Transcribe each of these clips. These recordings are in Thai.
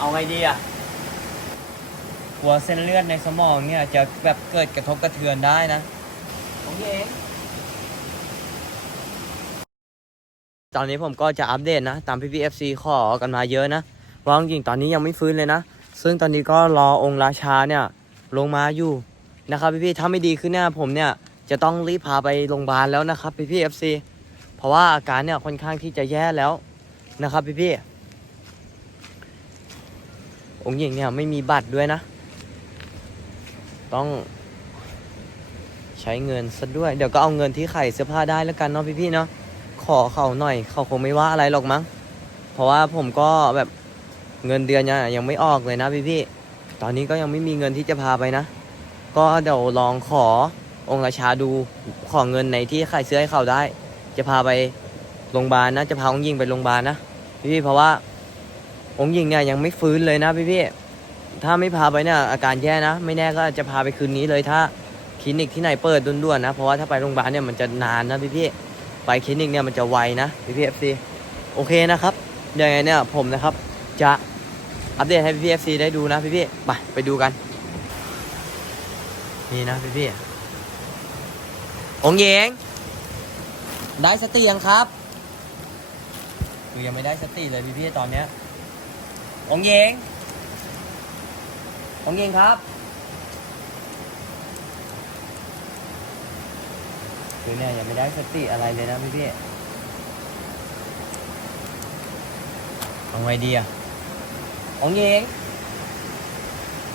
เอาไงดีอะกลัวเส้นเลือดในสมองเนี่ยจะแบบเกิดกระทบกระเทือนได้นะผมเองตอนนี้ผมก็จะอัปเดตนะ ตามพี่พีเอฟซีขอกันมาเยอะนะว่าจริงๆตอนนี้ยังไม่ฟื้นเลยนะ ซึ่งตอนนี้ก็รอองค์ราชาเนี่ยลงมาอยู่นะครับพี่ๆถ้าไม่ดีขึ้นเนี่ยผมเนี่ยจะต้องรีบพาไปโรงพยาบาลแล้วนะครับพี่พีเอฟซีเพราะว่าอาการเนี่ยค่อนข้างที่จะแย่แล้วนะครับพี่ๆ องค์หญิงเนี่ยไม่มีบัตรด้วยนะ ต้องใช้เงินซะด้วย เดี๋ยวก็เอาเงินที่ไข่เสื้อผ้าได้แล้วกันเนาะพี่ๆเนาะขอเขาหน่อยเขาคงไม่ว่าอะไรหรอกมั้ง เพราะว่าผมก็แบบเงินเดือนเนี่ยยังไม่ออกเลยนะพี่พี่ๆตอนนี้ก็ยังไม่มีเงินที่จะพาไปนะ ก็เดี๋ยวลองขอองค์ราชาดูขอเงินในที่ขายเสื้อให้เขาได้ จะพาไปโรงพยาบาลนะ จะพาองค์หญิงไปโรงพยาบาลนะพี่พี่ๆเพราะว่า องค์หญิงเนี่ยยังไม่ฟื้นเลยนะพี่พี่ถ้าไม่พาไปเนี่ยอาการแย่นะ ไม่แน่ก็จะพาไปคืนนี้เลยถ้าคลินิกที่ไหนเปิดด่วนๆนะ เพราะว่าถ้าไปโรงพยาบาลเนี่ยมันจะนานนะพี่พี่ไปคลินิกเนี่ยมันจะไวนะพี่พี่เอฟซีโอเคนะครับยังไงเนี่ยผมนะครับจะอัปเดตให้พี่พี่เอฟซีได้ดูนะพี่พี่ไปไปดูกัน นี่นะพี่พี่องค์หญิงได้สติยังครับ คือยังไม่ได้สติเลยพี่พี่ตอนเนี้ย องค์หญิงองค์หญิงครับคือเนี่ยยังไม่ได้สติอะไรเลยนะพี่พี่เอาไงดีอะองเยิง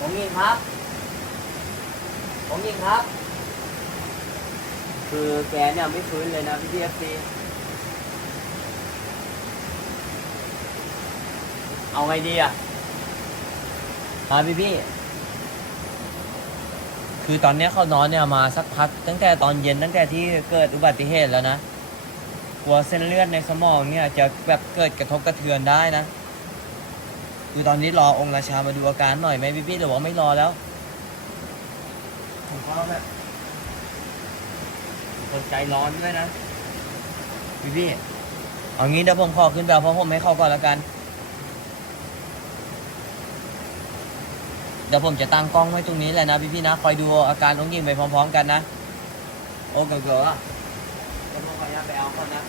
องเยงครับองเยงครับ คือแกเนี่ยไม่ฟื้นเลยนะพี่พี่เอฟซี เอาไงดีอะฮะพี่พี่ คือตอนเนี้ยเขานอนเนี่ยมาสักพัก ตั้งแต่ตอนเย็นตั้งแต่ที่เกิดอุบัติเหตุแล้วนะกลัวเส้นเลือดในสมองเนี่ย จะแบบเกิดกระทบกระเทือนได้นะ คือตอนนี้รอองค์ราชามาดูอาการหน่อยไหมพี่พี่หรือว่าไม่รอแล้วผมก็แบบคนใจร้อนด้วยนะ พี่พี่เอางี้เดี๋ยวผมขอขึ้นไปเอาเพราะผมให้เข้าก่อนแล้วกัน เดี๋ยวผมจะตั้งกล้องไว้ตรงนี้แหละนะพี่ๆนะ คอยดูอาการองยิงไปพร้อมๆกันนะ โอ้เก๋ๆอะก็ต้องขออนุญาตไปเอาก่อนนะ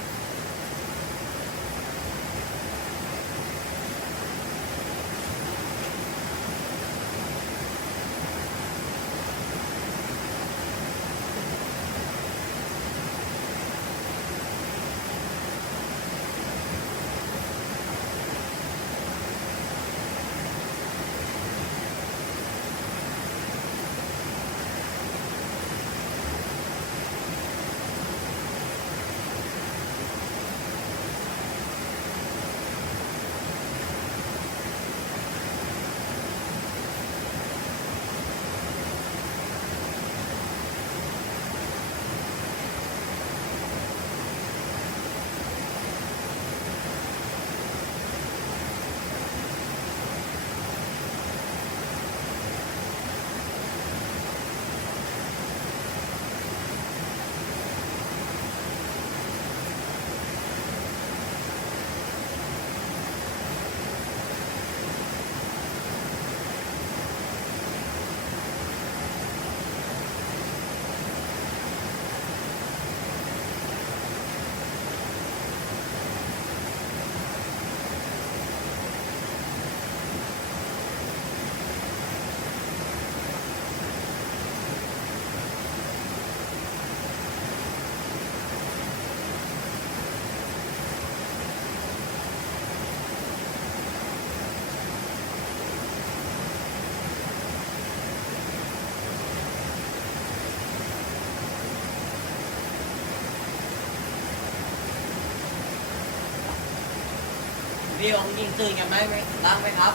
พี่องค์หญิงตื่นกันไหมไหมบ้างไหมครับ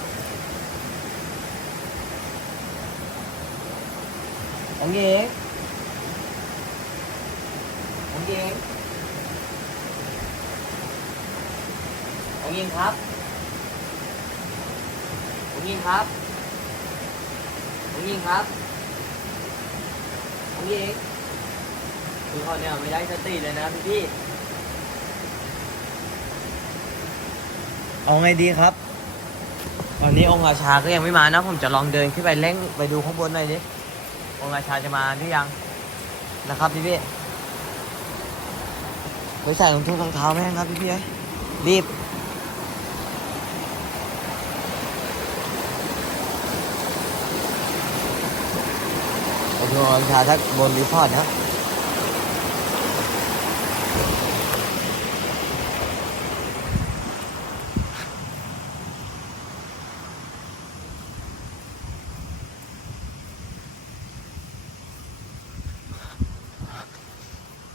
องค์หญิงองค์หญิงองค์หญิงครับองค์หญิงครับองค์หญิงครับองค์หญิงคือเขาเนี่ยไม่ได้สติเลยนะพี่พี่ เอาไงดีครับ ตอนนี้องค์ราชาก็ยังไม่มานะ ผมจะลองเดินขึ้นไปเล่งไปดูข้างบนหน่อยดิองค์ราชาจะมาหรือยังนะครับพี่พี่ไปใส่รองเท้ารองเท้าแม่งครับพี่พี่รีบไปดูองค์ราชาทักบนรีพอร์ตครับ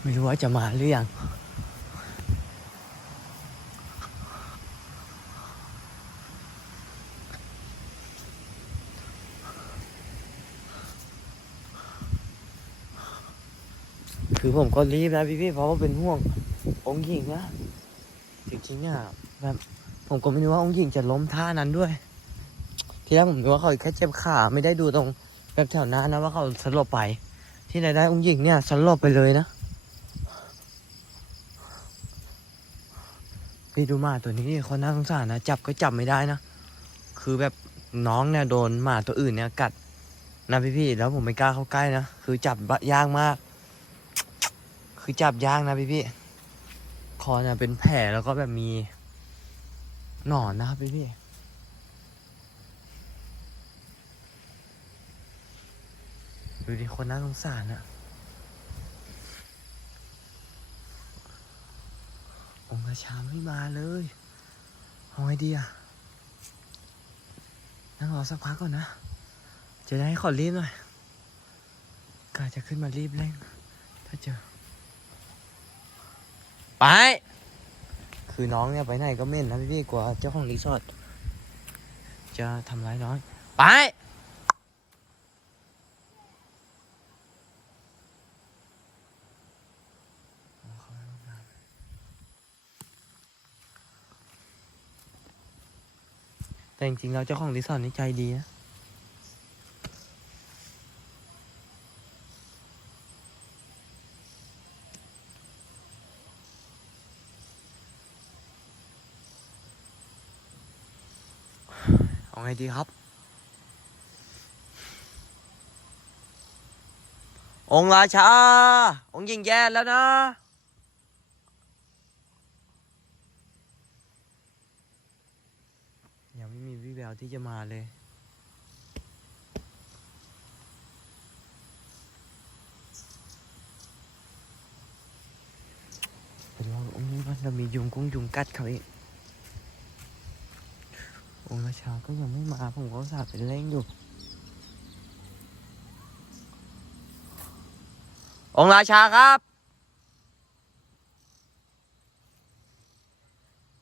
ไม่รู้ว่าจะมาหรือยังคือผมก็รีบนะพี่ๆเพราะว่าเป็นห่วงองค์หญิงนะจริงๆอะแบบผมก็ไม่รู้ว่าองค์หญิงจะล้มท่านั้นด้วยทีแรกผมนึกว่าเขาแค่เจ็บขาไม่ได้ดูตรงแบบแถวหน้านะว่าเขาสลบไป ที่ไหนได้องค์หญิงเนี่ยสลบไปเลยนะ พี่ดูหมาตัวนี้ดิเขาน่าสงสารนะจับก็จับไม่ได้นะ คือแบบน้องเนี่ยโดนหมาตัวอื่นเนี่ยกัดนะพี่พี่แล้วผมไม่กล้าเข้าใกล้นะคือจับยากมาก คือจับยากนะพี่พี่คอเนี่ยเป็นแผลแล้วก็แบบมีหนอนนะครับพี่พี่ดูดิคนน่าสงสารอะ องค์ราชาไม่มาเลยเอาไงดีอะนั่งรอสักพักก่อนนะ จะได้ให้ขอรีบหน่อยกาจะขึ้นมารีบเร่ง ถ้าเจอ ไป คือน้องเนี่ยไปไหนก็เม่นนะพี่ๆกลัวเจ้าของรีสอร์ทจะทำร้ายน้อง ไป แต่จริงๆแล้วเจ้าของรีสอร์ทนี่ใจดีนะเอาไงดีครับ องค์ราชา องค์ยิงแย่แล้วนะ ยังไม่มีวิแวว ที่จะมาเลยเป็นเราองค์นี้มันจะมียุงกุ้งยุงกัดเขาอีกองค์ราชาก็ยังไม่มา ผมก็สาห์เป็นเร่งอยู่องราชาครับ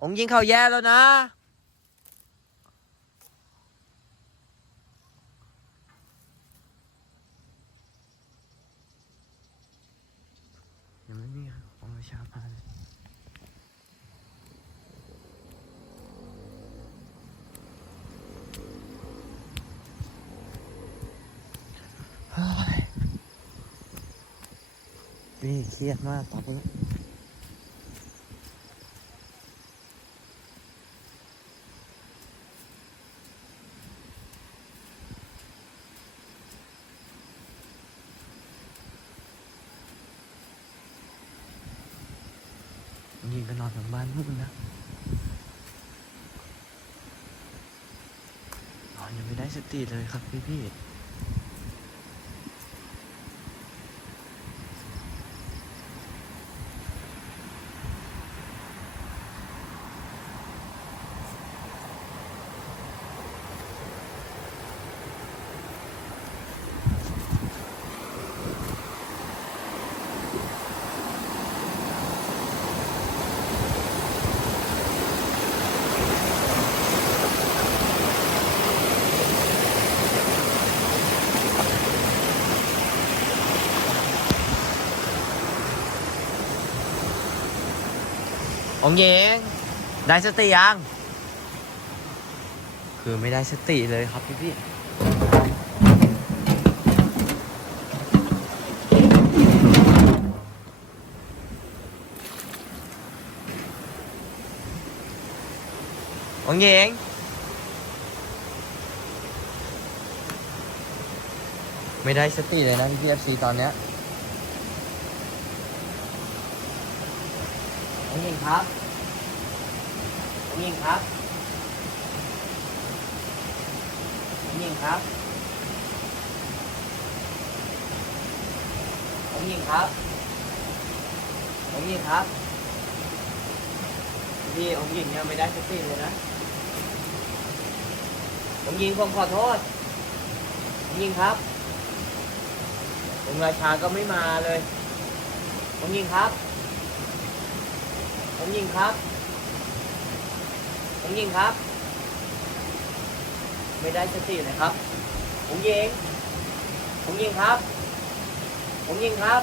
องยิงเขาแย่แล้วนะ ยังไม่มีองค์ราชามาเลย เฮ้ยพี่เครียดมากตอนนี้ยิงกันนอนบนบ้านนู่นนะนอนยังไม่ได้สติเลยครับพี่พี่ องเยงได้สติยัง คือไม่ได้สติเลยครับพี่พี่องเยงไม่ได้สติเลยนะพี่พีเอฟตอนเนี้ย น้องยิงครับน้องยิงครับน้องยิงครับน้องยิงครับน้องยิงครับพี่องยิงเนี่ยไม่ได้สติเลยนะองยิงผมขอโทษองยิงครับองราชาก็ไม่มาเลยองยิงครับ องค์ยิงครับองค์ยิงครับ ไม่ได้สติเลยครับองค์ยิงองค์ยิงครับองค์ยิงครับ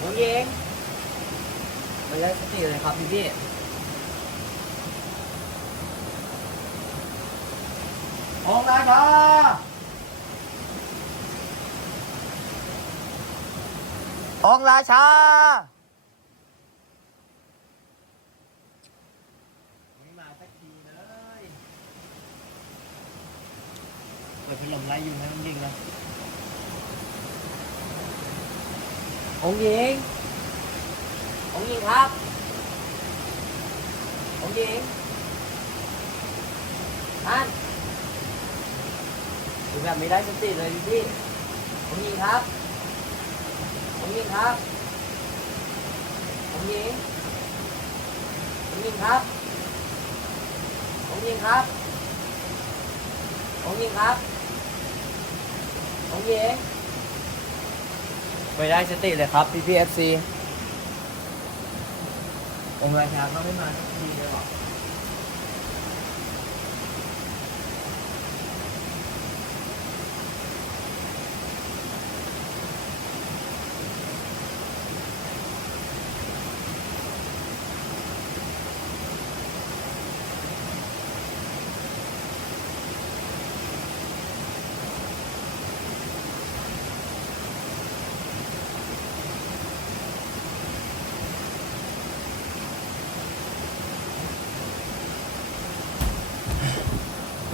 องค์ยิงไม่ได้สติเลยครับพี่พี่องค์ราชาองค์ราชา ไม่มาสักทีเลย เปิดพัดลมไล่ยุงให้มันยิงนะองค์หญิงองค์หญิงครับองค์หญิงท่านดูแบบไม่ได้สติเลยพี่องค์หญิงครับผมยิงครับผมยิงผมยิงครับผมยิงครับผมยิงครับ ผมยิงไม่ได้สติเลยครับพี่พีเอฟซีองค์ราชาก็ไม่มาสักทีเลยหรอ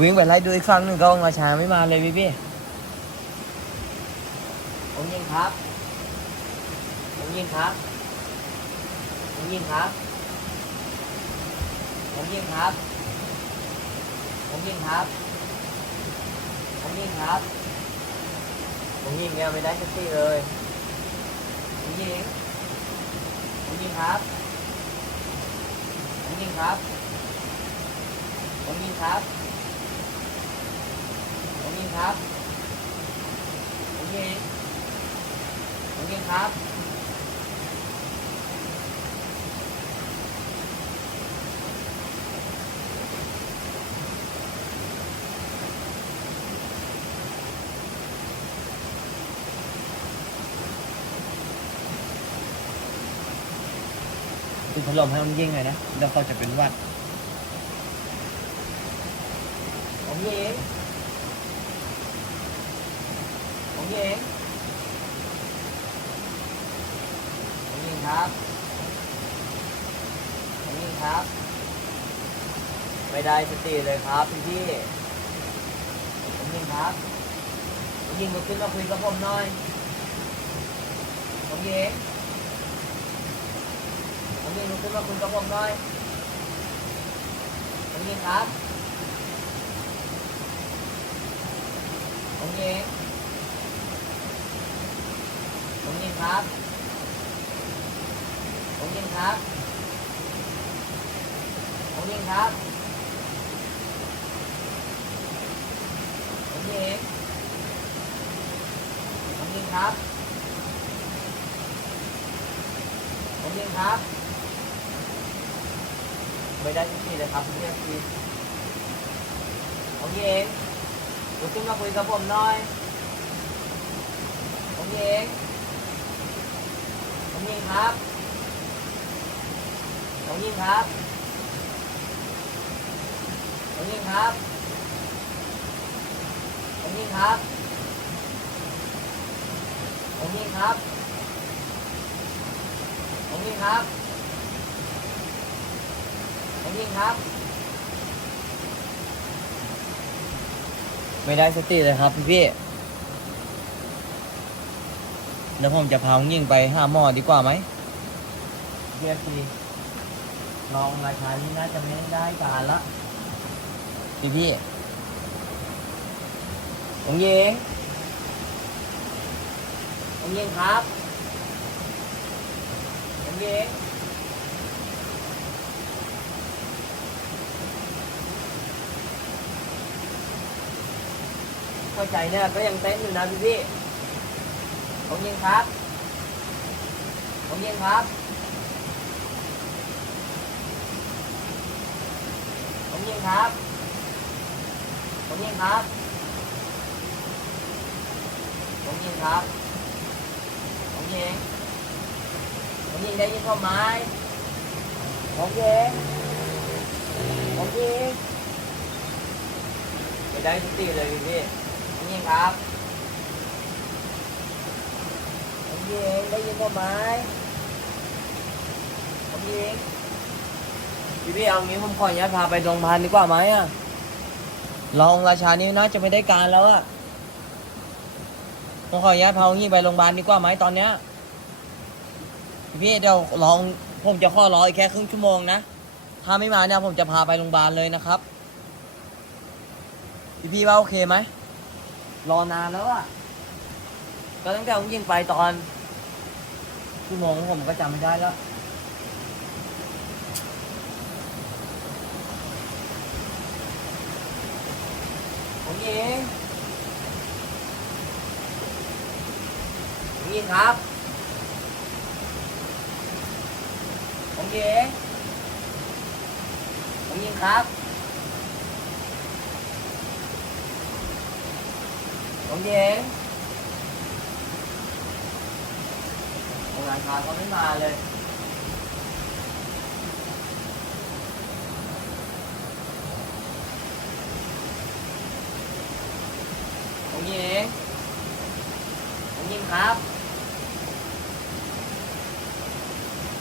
วิ่งไปไล่ดูอีกครั้งหนึ่งก็องราชาไม่มาเลยพี่พี่องค์ยิงครับองค์ยิงครับองค์ยิงครับองค์ยิงครับองค์ยิงครับองค์ยิงครับองค์ยิงเนี่ยไม่ได้สักทีเลยองค์ยิงองค์ยิงครับองค์ยิงครับองค์ยิงครับ ผมยิงครับ ผมยิงผมยิงครับปิดพัดลมให้มันยิงเลยนะเดี๋ยวเขาจะเป็นหวัด ผมยิง ผมยิงผมยิงครับผมยิงครับ ไม่ได้สติเลยครับพี่พี่ผมยิงครับผมยิงลุกขึ้นมาคุยกับผมหน่อยผมยิงผมยิงลุกขึ้นมาคุยกับผมหน่อยผมยิงครับผมยิงผมยิง ครับ ผมยิงครับ ผมยิงครับ ผมยิงผมยิงครับ ผมยิงครับ ไม่ได้ทุกทีเลยครับพี่ทีผมยิงลุกขึ้นมาคุยกับผมหน่อย ผมยิง ยิงครับผมยิงครับผมยิงครับผมยิงครับผมยิงครับผมยิงครับผมยิงครับ ไม่ได้สติเลยครับพี่พี่ แล้วผมจะพาองค์หญิงไปหาหมอดีกว่าไหมเรียกทีลองราชานี่น่าจะไม่ได้การละพี่พี่องค์หญิงองค์หญิงครับองค์หญิงหัวใจเนี่ยก็ยังเต้นอยู่นะพี่พี่ ผมยิงครับ ผมยิงครับ ผมยิงครับ ผมยิงครับ ผมยิงครับ ผมยิง ผมยิงได้ยินเข้าไหมผมยิง ผมยิงจะได้ทุกตีเลยพี่ผมยิงครับ หมผมยิงพี่พี่เอางี้ผมขออนุญาตพาไปโรงพยาบาลดีกว่าไหมอะรองราชานี่น่าจะไม่ได้การแล้วอะผมขออนุญาตพาองค์ยิงไปโรงพยาบาลดีกว่าไหมตอนเนี้ยพี่พี่เดี๋ยวลองผมจะข้อรออีกแค่ครึ่งชั่วโมงนะ ถ้าไม่มาเนี่ยผมจะพาไปโรงพยาบาลเลยนะครับ พี่พี่ว่าโอเคไหม รอนานแล้วอะ ก็ตั้งแต่ผมยิงไปตอน ชั่วโมงผมก็จำไม่ได้แล้วผมยิงผมยิงครับ ผมยิงผมยิงครับ ผมยิง โร งานค้าเขาไม่มาเลยผมยิงผมยิงครับ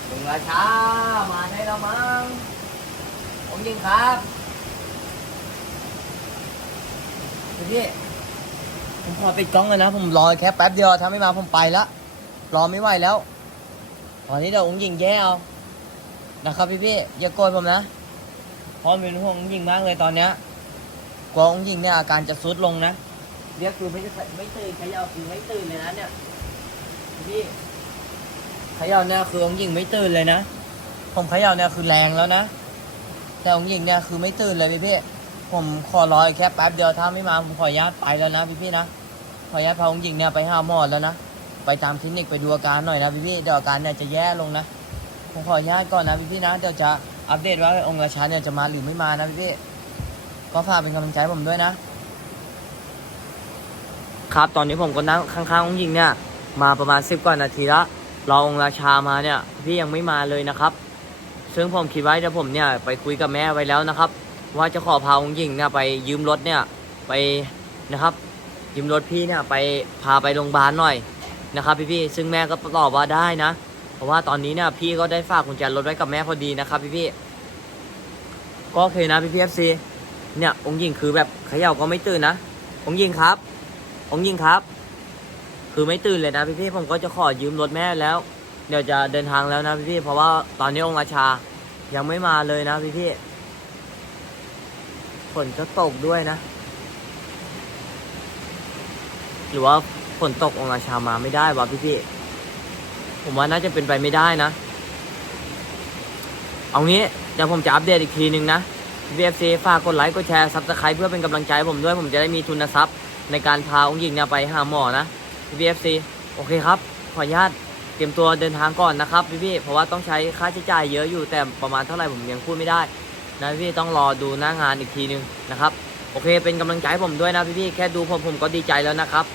ถึงราชามาได้แล้วมั้งผมยิงครับเดี๋ยวพี่ผมขอปิดกล้องเลยนะ ผมรอแค่แป๊บเดียวถ้าไม่มาผมไปละรอไม่ไหวแล้ว ตอนนี้เดี๋ยวองค์หญิงแย่เอานะครับพี่พี่ๆอย่าโกรธผมนะเพราะเป็นห่วงองค์หญิงมากเลยตอนเนี้ยกลัวองค์หญิงเนี่ยอาการจะซุดลงนะเรียกคือไม่ได้ไม่ตื่นเขย่าคือไม่ตื่นเลยนะเนี่ยพี่เขย่าเนี่ยคือองค์หญิงไม่ตื่นเลยนะผมเขย่าเนี่ยคือแรงแล้วนะแต่องค์หญิงเนี่ยคือไม่ตื่นเลยพี่พี่ๆผมขอรออีกแค่แป๊บเดียวถ้าไม่มาผมขออนุญาตไปแล้วนะพี่พี่ๆนะขออนุญาตพาองค์หญิงเนี่ยไปหาหมอแล้วนะ ไปตามคลินิกไปดูอาการหน่อยนะพี่พี่เดี๋ยวอาการเนี่ยจะแย่ลงนะผมขออนุญาตก่อนนะพี่พี่นะเดี๋ยวจะอัปเดตว่าองค์ราชาเนี่ยจะมาหรือไม่มานะพี่พี่ก็ฝากเป็นกำลังใจผมด้วยนะ ครับตอนนี้ผมก็นั่งข้างๆองค์หญิงเนี่ย มาประมาณสิบกว่านาทีละรอองค์ราชามาเนี่ย พี่ยังไม่มาเลยนะครับ ซึ่งผมคิดไว้เดี๋ยวผมเนี่ยไปคุยกับแม่ไว้แล้วนะครับ ว่าจะขอพาองค์หญิงเนี่ยไปยืมรถเนี่ยไปนะครับยืมรถพี่เนี่ยไปพาไปโรงพยาบาลหน่อย นะครับพี่ๆซึ่งแม่ก็ตอบว่าได้นะ เพราะว่าตอนนี้เนี่ยพี่ก็ได้ฝากกุญแจรถไว้กับแม่พอดีนะครับพี่ๆก็โอเคนะพี่พี่เอฟซีเนี่ยองค์หญิงคือแบบเขย่าก็ไม่ตื่นนะองค์หญิงครับ องค์หญิงครับ คือไม่ตื่นเลยนะพี่ๆผมก็จะขอยืมรถแม่แล้ว เดี๋ยวจะเดินทางแล้วนะพี่ๆเพราะว่าตอนนี้องค์ราชายังไม่มาเลยนะพี่ๆฝนก็ตกด้วยนะ หรือว่า ฝนตกองราชามาไม่ได้วะพี่พี่ผมว่าน่าจะเป็นไปไม่ได้นะ เอางี้เดี๋ยวผมจะอัปเดตอีกทีนึงนะ VFC ฝากกดไลค์กดแชร์ซับสไครต์เพื่อเป็นกำลังใจผมด้วยผมจะได้มีทุนทรัพย์ ในการพาองค์หญิงเนี่ยไปหาหมอนะ VFC โอเคครับ ขออนุญาตเตรียมตัวเดินทางก่อนนะครับพี่พี่เพราะว่าต้องใช้ค่าใช้จ่ายเยอะอยู่แต่ประมาณเท่าไหร่ผมยังพูดไม่ได้นะพี่ต้องรอดูหน้างานอีกทีนึงนะครับ โอเคเป็นกำลังใจให้ผมด้วยนะพี่ๆแค่ดูผมผมก็ดีใจแล้วนะครับ